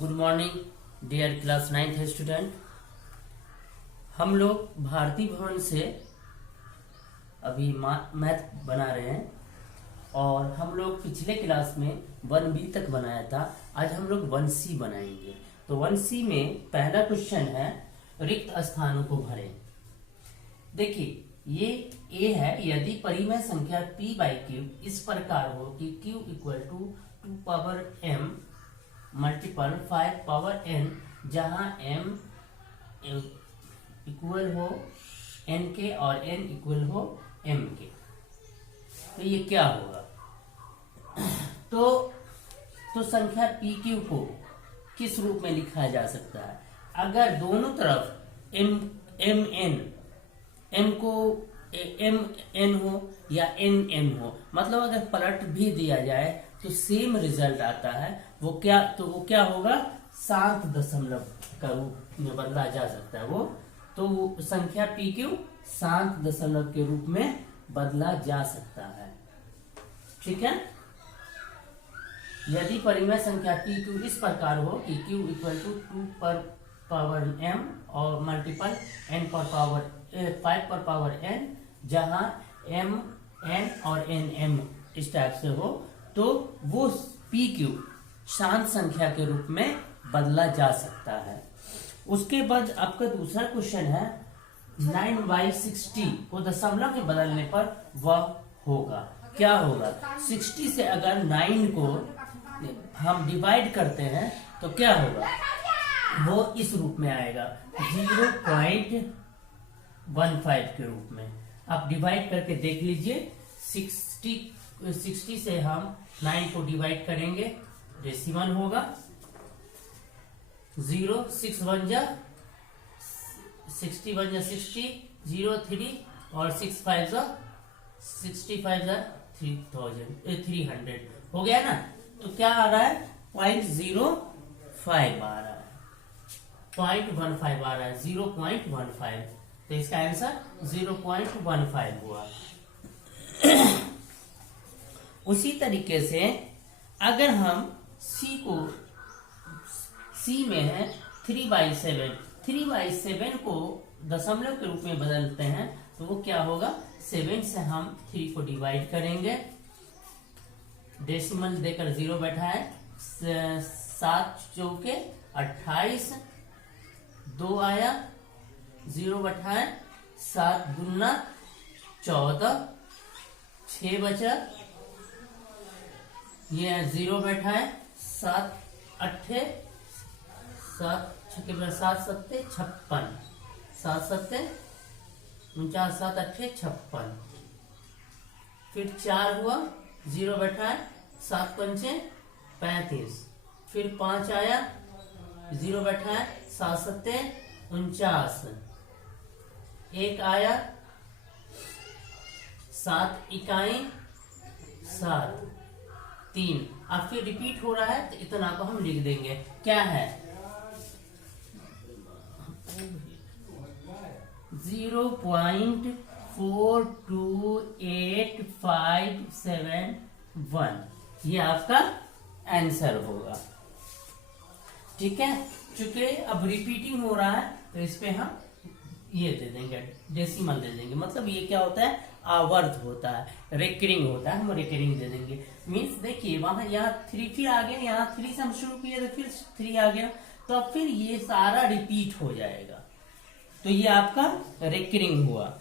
Good morning dear class 9th student. हम लोग भारती भवन से अभी मैथ बना रहे हैं और हम लोग पिछले क्लास में 1B तक बनाया था। आज हम लोग 1C बनाएंगे। तो 1C में पहला क्वेश्चन है रिक्त स्थानों को भरें। देखिए ये A है, यदि परिमेय संख्या P बाई Q इस प्रकार हो कि Q equal to 2 power M multiple 5 power n, जहां m इक्वल हो n के और n इक्वल हो m के, तो ये क्या होगा? तो संख्या पी क्यू को किस रूप में लिखा जा सकता है? अगर दोनों तरफ m को m n हो या n m हो, मतलब अगर पलट भी दिया जाए तो सेम रिजल्ट आता है। वो क्या होगा? शांत दशमलव का रूप में बदला जा सकता है। वो संख्या पी क्यू शांत दशमलव के रूप में बदला जा सकता है। ठीक है। यदि परिमेय संख्या पी क्यू इस प्रकार हो कि क्यू इक्वल टू 2 पर पावर m और मल्टीपल n पर पावर 5 पर पावर n, जहां m n और n m इस टाइप से हो, तो वो पी क्यू शांत संख्या के रूप में बदला जा सकता है। उसके बाद आपका दूसरा क्वेश्चन है 9/60 को दशमलव में बदलने पर वह होगा। क्या होगा? 60 से अगर 9 को हम डिवाइड करते हैं तो क्या होगा? वो इस रूप में आएगा 0.15 के रूप में। आप डिवाइड करके देख लीजिए। 60 से हम 9 को डिवाइड करेंगे, डेसिमल होगा 0, 6 1 जा 60, 1 जा 60, 0 3 और 6 5 जा 65 जा 300 हो गया ना। तो क्या आ रहा है? 0.05 आ रहा है, 0.15 आ रहा है, 0.15। तो इसका आंसर 0.15 हुआ। उसी तरीके से अगर हम C में है 3/7 को दशमलव के रूप में बदलते हैं तो वो क्या होगा? 7 से हम 3 को डिवाइड करेंगे, डेसिमल देकर 0 बैठा है, 7 चौके 28, 2 आया, 0 बैठा है, 7 दूना 14, 6 बचा, ये 0 बैठा है, 7 8 7 6 7 7 56, 7 7 49, 7 8 56, फिर 4 हुआ, 0 बैठा है, 7 5 35, फिर 5 आया, 0 बैठा है, 7 7 49, 1 आया, 7 इकाई 7 3। अब फिर रिपीट हो रहा है तो इतना को हम लिख देंगे। क्या है? 0.42851, ये आपका आंसर होगा। ठीक है। चूंकि अब रिपीटिंग हो रहा है तो इस पे हम ये दे देंगे, डेसिमल दे देंगे। मतलब ये क्या होता है? आवर्त होता है, रेकरिंग होता है, हम रेकरिंग दे देंगे। मीन्स देखिए वहां यहाँ 3 फिर आ गया, यहाँ 3 से हम शुरू किए तो फिर 3 आ गया, तो अब फिर ये सारा रिपीट हो जाएगा। तो ये आपका रेकरिंग हुआ।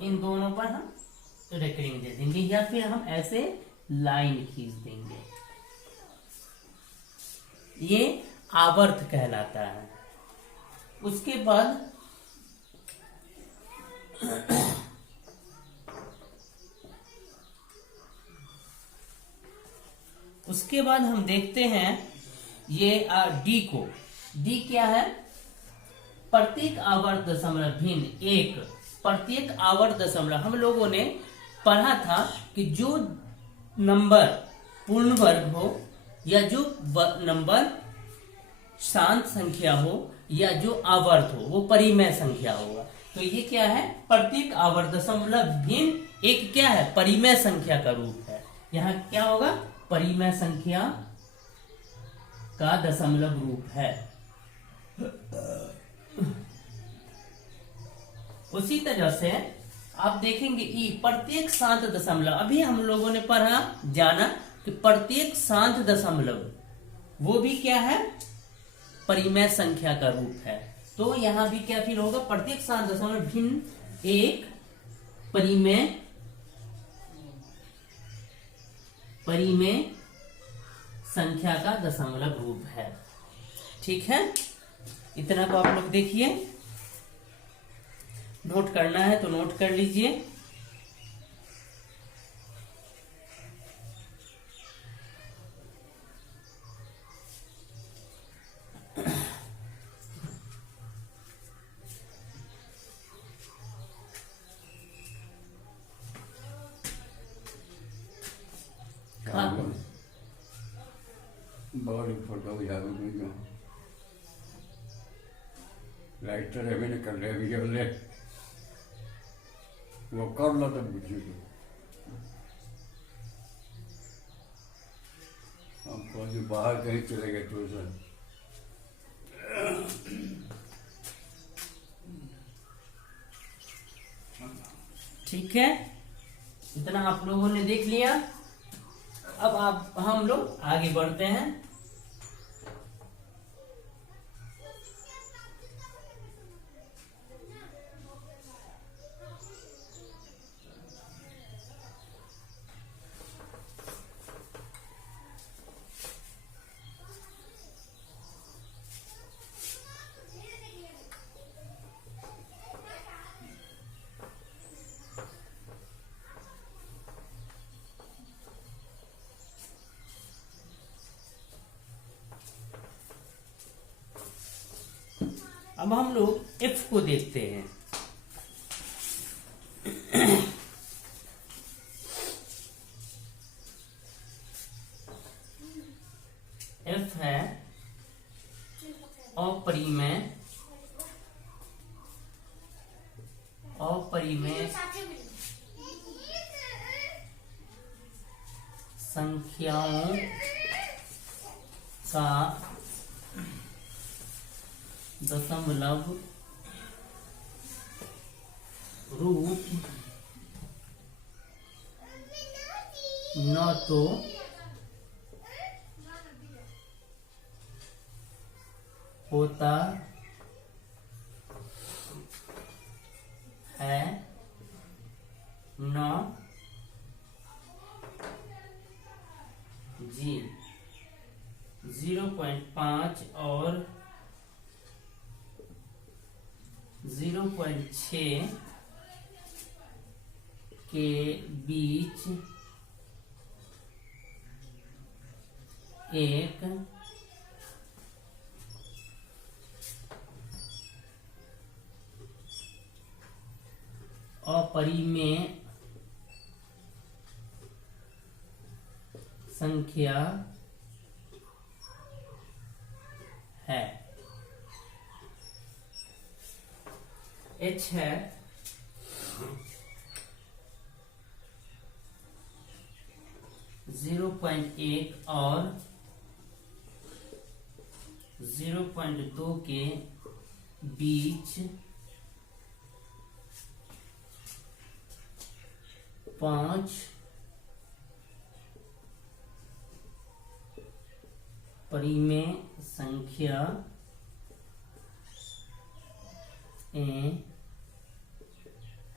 इन दोनों पर हम रेकरिंग दे देंगे या फिर हम ऐसे लाइन खींच देंगे। ये आवर्त कहलाता है। उसके बाद हम देखते हैं ये डी को। डी क्या है? प्रत्येक आवर्त दशमलव भिन्न एक। प्रत्येक आवर्त दशमलव हम लोगों ने पढ़ा था कि जो नंबर पूर्ण वर्ग हो या जो नंबर शांत संख्या हो या जो आवर्त हो वो परिमेय संख्या होगा। तो ये क्या है? प्रत्येक आवर्त दशमलव भिन्न एक क्या है? परिमेय संख्या का रूप है। यहाँ क्या होगा? परिमेय संख्या का दशमलव रूप है। उसी तरह से आप देखेंगे ई प्रत्येक शांत दशमलव, अभी हम लोगों ने पढ़ा जाना कि प्रत्येक शांत दशमलव वो भी क्या है, परिमेय संख्या का रूप है। तो यहां भी क्या फील होगा, प्रत्येक शांत दशमलव भिन्न एक परिमेय संख्या का दशमलव रूप है। ठीक है, इतना को आप लोग देखिए, नोट करना है तो नोट कर लीजिए। बहुत फोटो लाइटर है, मैंने कर लिया भी बोले वो कर लो तो बुझी हमको जो बाहर कहीं चले गए ट्यूशन। ठीक है, इतना आप लोगों ने देख लिया। अब हम लोग आगे बढ़ते हैं। अब हम लोग f को देखते हैं। f है अपरिमेय संख्याओं का दशमलव रूप न तो होता है न जी 0.5 और 0.6 के बीच एक अपरिमेय संख्या है। h है जीरो पॉइंट 1 और 0.2 के बीच 5 परिमेय संख्या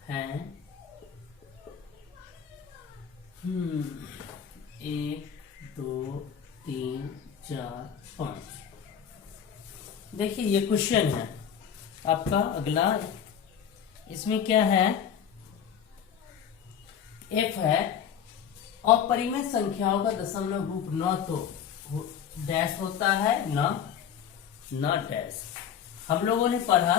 है। 1 2 3 4 5। देखिए ये क्वेश्चन है आपका अगला। इसमें क्या है, f है अपरिमेय संख्याओं का दशमलव रूप न तो डैश होता है न डैश। हम लोगों ने पढ़ा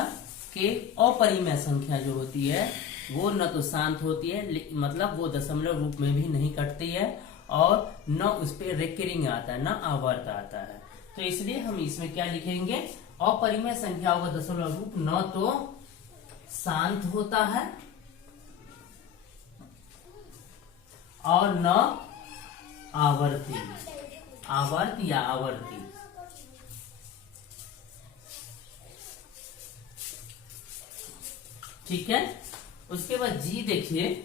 कि अपरिमेय संख्या जो होती है वो न तो शांत होती है, मतलब वो दशमलव रूप में भी नहीं कटती है, और न उस पर रेकरिंग आता है, न आवर्त आता है। तो इसलिए हम इसमें क्या लिखेंगे, अपरिमेय संख्याओं का दशमलव रूप न तो शांत होता है और न आवर्ती, आवर्त या आवर्ती। ठीक है। उसके बाद जी देखिए,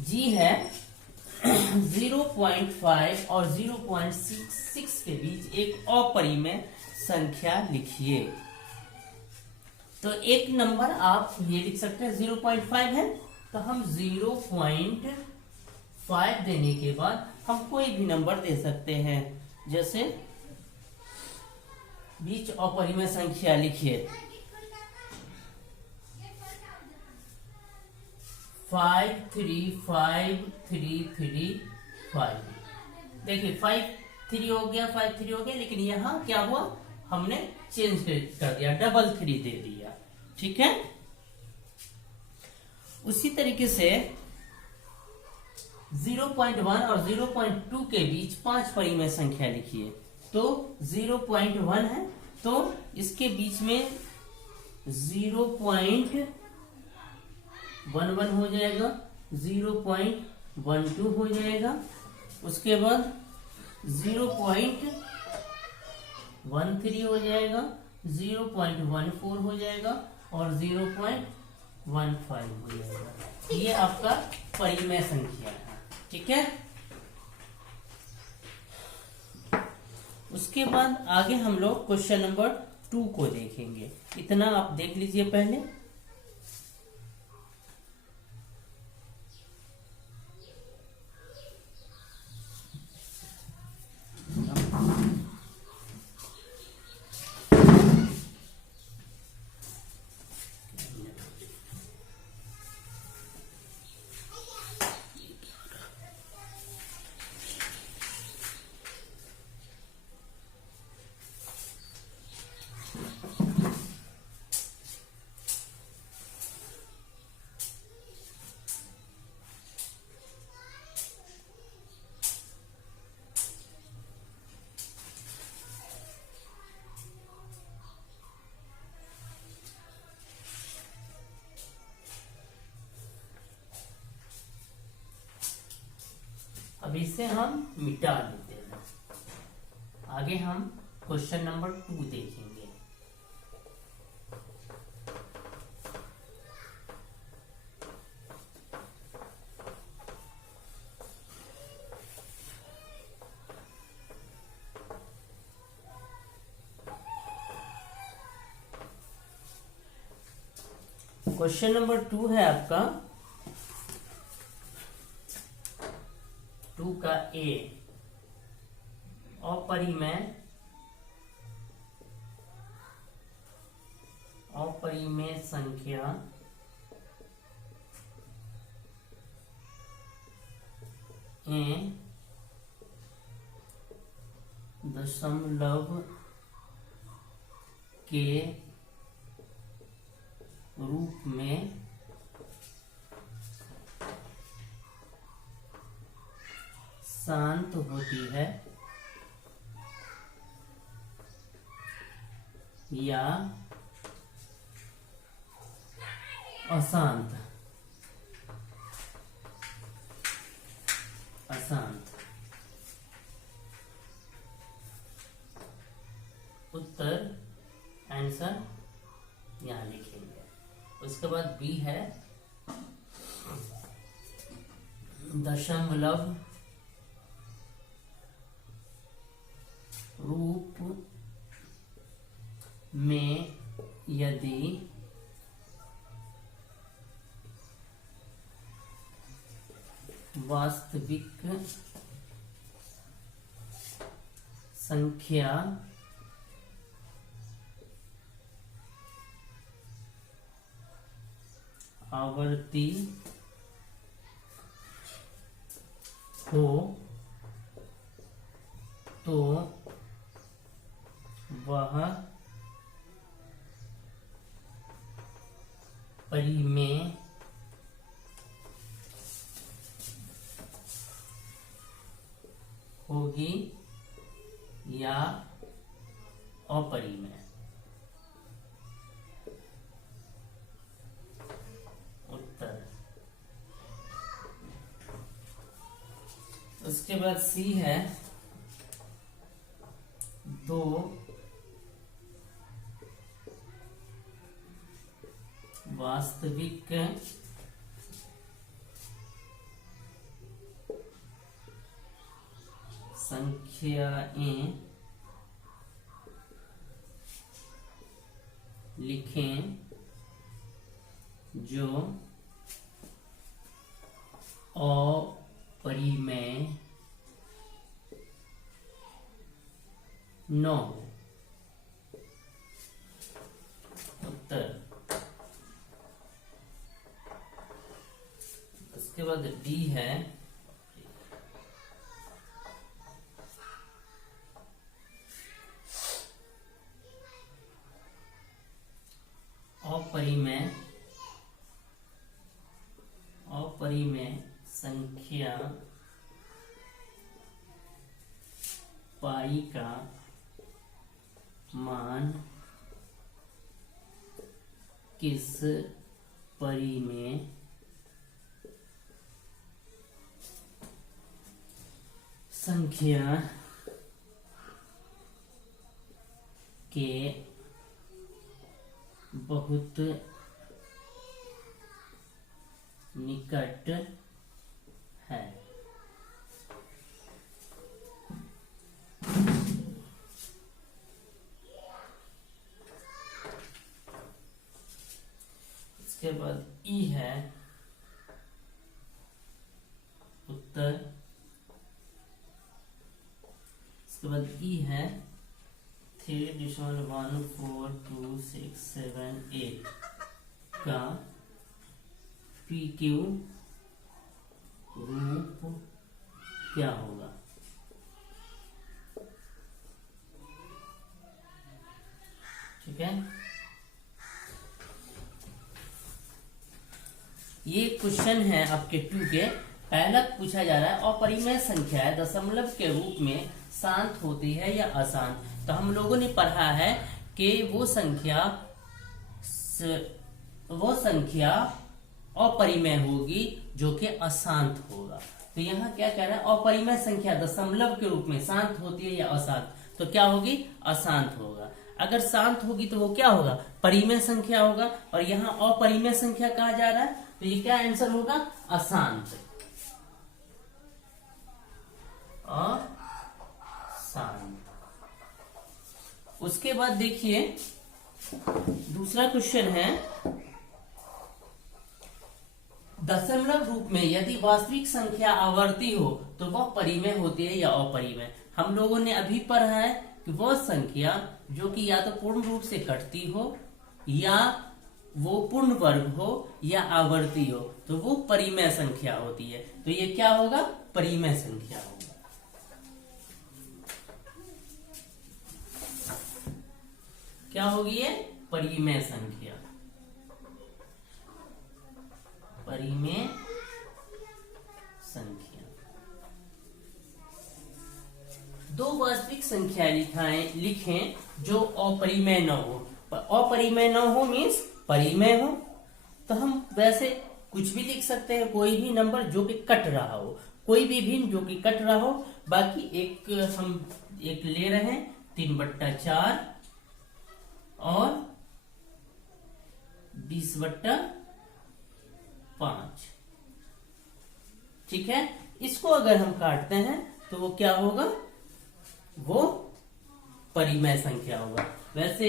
जी है 0.5 और 0.66 के बीच एक अपरिमेय संख्या लिखिए। तो एक नंबर आप ये लिख सकते हैं 0.5 है, तो हम 0.5 देने के बाद हम कोई भी नंबर दे सकते हैं। जैसे बीच अपरिमेय संख्या लिखिए 5353335। देखिए 53 हो गया, 53 हो गया, लेकिन यहाँ क्या हुआ, हमने चेंज कर दिया, डबल 3 दे दिया। ठीक है। उसी तरीके से 0.1 और 0.2 के बीच 5 परिमेय संख्या लिखिए। तो 0.1 है, तो इसके बीच में 0.11 हो जाएगा, 0.12 हो जाएगा, उसके बाद 0.13 हो जाएगा, 0.14 हो जाएगा और 0.15 हो जाएगा। ये आपका परिमेय संख्या है। ठीक है। उसके बाद आगे हम लोग क्वेश्चन नंबर 2 को देखेंगे। इतना आप देख लीजिए पहले। अब इसे हम मिटा देते हैं। आगे हम क्वेश्चन नंबर 2 देखेंगे। क्वेश्चन नंबर 2 है आपका 2 का ए, अपरिमेय संख्या दशमलव के रूप में शांत होती है या अशांत। उत्तर आंसर यहां लिखेंगे। उसके बाद बी है दशमलव रूप में यदि वास्तविक संख्या आवर्ती हो तो वह परिमेय होगी या अपरिमेय। उत्तर। उसके बाद सी है 2 व वास्तविक संख्याएं लिखें जो अपरिमेय न हो। उत्तर। उसके बाद डी है अपरिमेय संख्या पाई का मान किस परिमेय संख्या के बहुत निकट है। इसके बाद ई है उत्तर। इसके बाद ई है 3.14267 का PQ रूप क्या होगा। ठीक है, ये क्वेश्चन है आपके 2 के। पहला पूछा जा रहा है अपरिमेय संख्या है दशमलव के रूप में शांत होती है या अशांत। तो हम लोगों ने पढ़ा है कि वो संख्या अपरिमेय होगी जो कि अशांत होगा। तो यहाँ क्या कह रहा है, अपरिमेय संख्या दशमलव के रूप में शांत होती है या अशांत। तो क्या होगी, अशांत होगा। अगर शांत होगी तो वो क्या होगा, परिमेय संख्या होगा। और यहाँ अपरिमेय संख्या कहा जा रहा है, तो ये क्या आंसर होगा, अशांत। अशांत। उसके बाद देखिए दूसरा क्वेश्चन है, दशमलव रूप में यदि वास्तविक संख्या आवर्ती हो तो वह परिमेय होती है या अपरिमेय। हम लोगों ने अभी पढ़ा है कि वह संख्या जो कि या तो पूर्ण रूप से कटती हो या वो पूर्ण वर्ग हो या आवर्ती हो, तो वो परिमेय संख्या होती है। तो ये क्या होगा, परिमेय संख्या होगा। क्या होगी ये, परिमेय संख्या। परिमेय संख्या। दो वास्तविक संख्याएं लिखें जो अपरिमेय न हो। अपरिमेय न हो मीन्स परिमेय हो। तो हम वैसे कुछ भी लिख सकते हैं, कोई भी नंबर जो कि कट रहा हो, कोई भी भिन्न जो कि कट रहा हो। बाकी हम एक ले रहे हैं 3/4 और 20/5। ठीक है, इसको अगर हम काटते हैं तो वो क्या होगा, वो परिमेय संख्या होगा। वैसे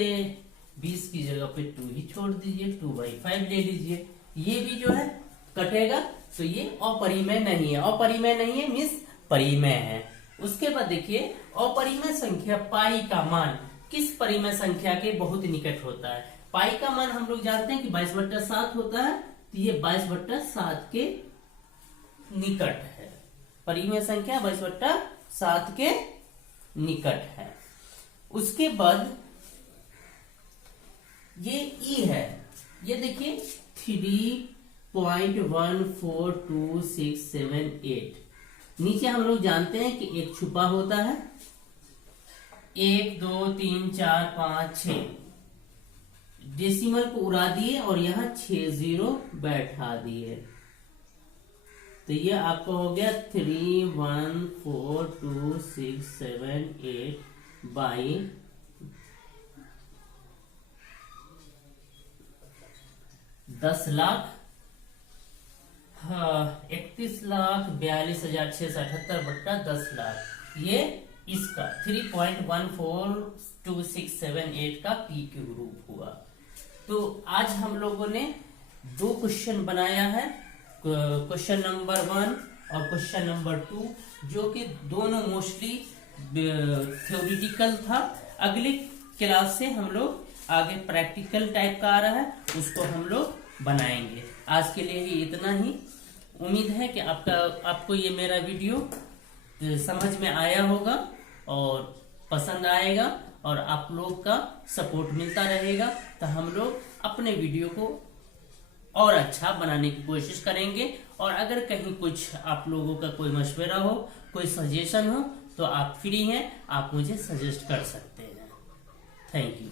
20 की जगह पे 2 ही छोड़ दीजिए, 2/5 ले लीजिए। ये भी जो है कटेगा, तो ये अपरिमेय नहीं है। अपरिमेय नहीं है मीन्स परिमेय है। उसके बाद देखिए अपरिमेय संख्या पाई का मान किस परिमेय संख्या के बहुत निकट होता है। पाई का मान हम लोग जानते हैं कि 22/7 होता है। तो ये 22/7 के निकट है। परिमेय संख्या 22/7 के निकट है। उसके बाद ये ई है, ये देखिए 3.14267 नीचे हम लोग जानते हैं कि एक छुपा होता है, 1 2 3 4 5 6 डेसिमल को उड़ा दिए और यहाँ 6 0 बैठा दिए। तो ये आपका हो गया 3.14267 बाई 31,42,678 बट्टा 10 लाख, ये इसका 3.142678 का PQ रूप हुआ। तो आज हम लोगों ने 2 क्वेश्चन बनाया है, क्वेश्चन नंबर 1 और क्वेश्चन नंबर 2, जो कि दोनों मोस्टली थ्योरेटिकल था। अगली क्लास से हम लोग आगे प्रैक्टिकल टाइप का आ रहा है, उसको हम लोग बनाएंगे। आज के लिए ही इतना ही। उम्मीद है कि आपको ये मेरा वीडियो समझ में आया होगा और पसंद आएगा, और आप लोग का सपोर्ट मिलता रहेगा, तो हम लोग अपने वीडियो को और अच्छा बनाने की कोशिश करेंगे। और अगर कहीं कुछ आप लोगों का कोई मशवरा हो, कोई सजेशन हो, तो आप फ्री हैं, आप मुझे सजेस्ट कर सकते हैं। Thank you.